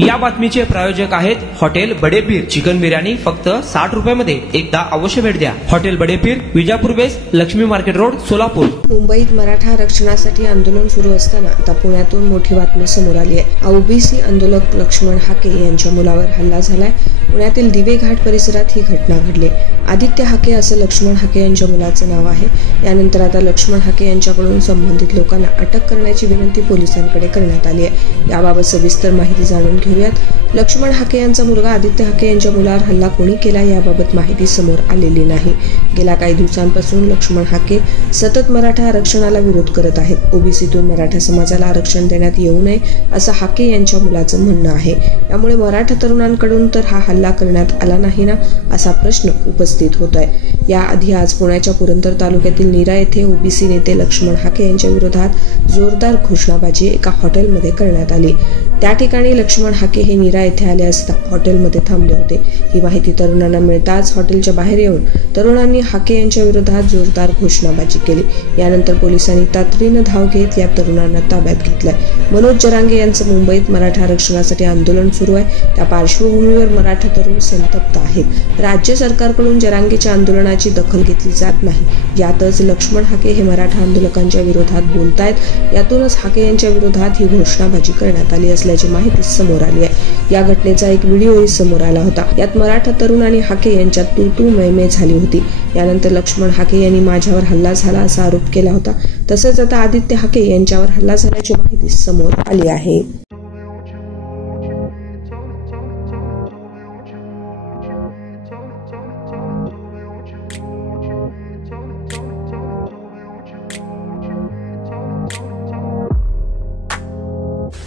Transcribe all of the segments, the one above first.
या बातमीचे प्रायोजक आहेत हॉटेल बडेपीर। चिकन बिर्याणी फक्त 60 रुपयामध्ये। एकदा अवश्य भेट द्या। Hotel Badepir, Vijapur west, Lakshmi market road, Solapur. मुंबईत मराठा आरक्षणासाठी आंदोलन सुरू असताना आता पुण्यातून मोठी बातमी समोर आली आहे। ओबीसी आंदोलक लक्ष्मण हाके यांच्या मुलावर हल्ला झालाय। पुण्यातील दिवे घाट परिसरात ही घटना घडली। आदित्य हाके असं लक्ष्मण हाके यांच्या मुलाचं नाव आहे। यानंतर आता लक्ष्मण हाके यांच्याकडून संबंधित लोकांना अटक करण्याची विनंती पोलिसांकडे करण्यात आली आहे। याबाबत सविस्तर माहिती जाणून घेऊयात। लक्ष्मण हाके यांचा मुलगा आदित्य हाके यांच्या मुलावर हल्ला कोणी केला याबाबत माहिती समोर आलेली नाही। गेल्या काही दिवसांपासून लक्ष्मण हाके सतत मराठा आरक्षणाला विरोध करत आहेत। ओबीसीतून मराठा समाजाला आरक्षण देण्यात येऊ नये असं हाके यांच्या मुलाचं म्हणणं आहे। त्यामुळे मराठा तरुणांकडून तर हा हल्ला करण्यात आला नाही ना असा प्रश्न उपस्थित होतोय। याआधी आज पुण्याच्या पुरंदर तालुक्यातील नीरा येथे ओबीसी नेते लक्ष्मण हाके यांच्या विरोधात जोरदार घोषणाबाजी एका हॉटेलमध्ये करण्यात आली। त्या ठिकाणी लक्ष्मण हाके हे नीरा येथे आले असता हॉटेलमध्ये थांबले होते। ही माहिती तरुणांना मिळताच हॉटेलच्या बाहेर येऊन तरुणांनी हाके यांच्या विरोधात जोरदार घोषणाबाजी केली। यानंतर पोलिसांनी तातडीनं धाव घेत या तरुणांना ताब्यात घेतलंय। मनोज जरांगे यांचं मुंबईत मराठा आरक्षणासाठी आंदोलन सुरू आहे। त्या पार्श्वभूमीवर मराठा तरुण संतप्त आहेत। राज्य सरकारकडून जरांगेच्या आंदोलनाची दखल घेतली जात नाही। यातच लक्ष्मण हाके हे मराठा आंदोलकांच्या विरोधात बोलतायत। यातूनच हाके यांच्या विरोधात ही घोषणाबाजी करण्यात आली असल्याची माहिती समोर आली आहे। या घटनेचा एक व्हिडिओही समोर आला होता। यात मराठा तरुण आणि हाके यांच्यात तू मैमे झाली होती। यानंतर लक्ष्मण हाके यांनी माझ्यावर हल्ला झाला असा आरोप केला होता। तसंच आता आदित्य हाके यांच्यावर हल्ला झाल्याची माहिती समोर आली आहे।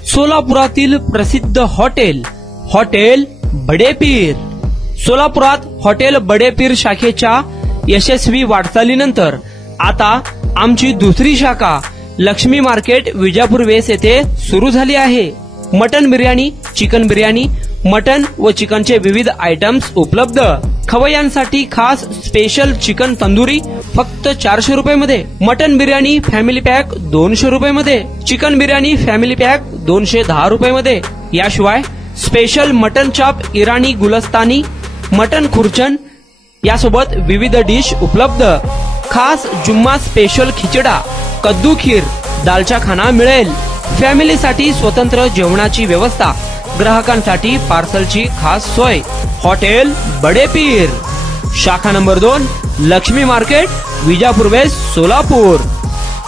सोलापुरातील प्रसिद्ध हॉटेल बडेपीर। सोलापुरात हॉटेल बडेपीर शाखेच्या यशस्वी वाटचालीनंतर आता आमची दुसरी शाखा लक्ष्मी मार्केट, विजापूर वेस्ट येथे सुरू झाली आहे। Mutton biryani, chicken biryani, mutton व चिकनचे विविध आयटम्स उपलब्ध। खवय्यांसाठी खास स्पेशल चिकन तंदुरी फक्त 400 रुपयामध्ये। मटन बिर्याणी फॅमिली पॅक 200 रुपयामध्ये। चिकन बिर्याणी फॅमिली पॅक 210 रुपयामध्ये। याशिवाय स्पेशल मटन चाप, इराणी गुलस्तानी, मटन खुर्चन यासोबत विविध डिश उपलब्ध। खास जुम्मा स्पेशल खिचडा, कद्दू खीर, दालचा खाना मिळेल। फॅमिलीसाठी स्वतंत्र जेवणाची व्यवस्था, ग्राहकांसाठी पार्सलची खास सोय। हॉटेल बडेपीर, शाखा number 2, Lakshmi market, Vijapur west, Solapur.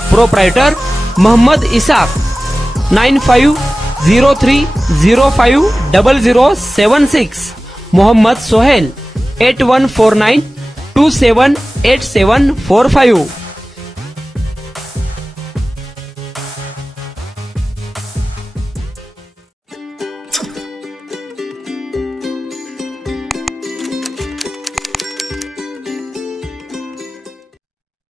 Proprietor Mohammed Isaq, 9503050076। Mohammed Sohail, 8149278745।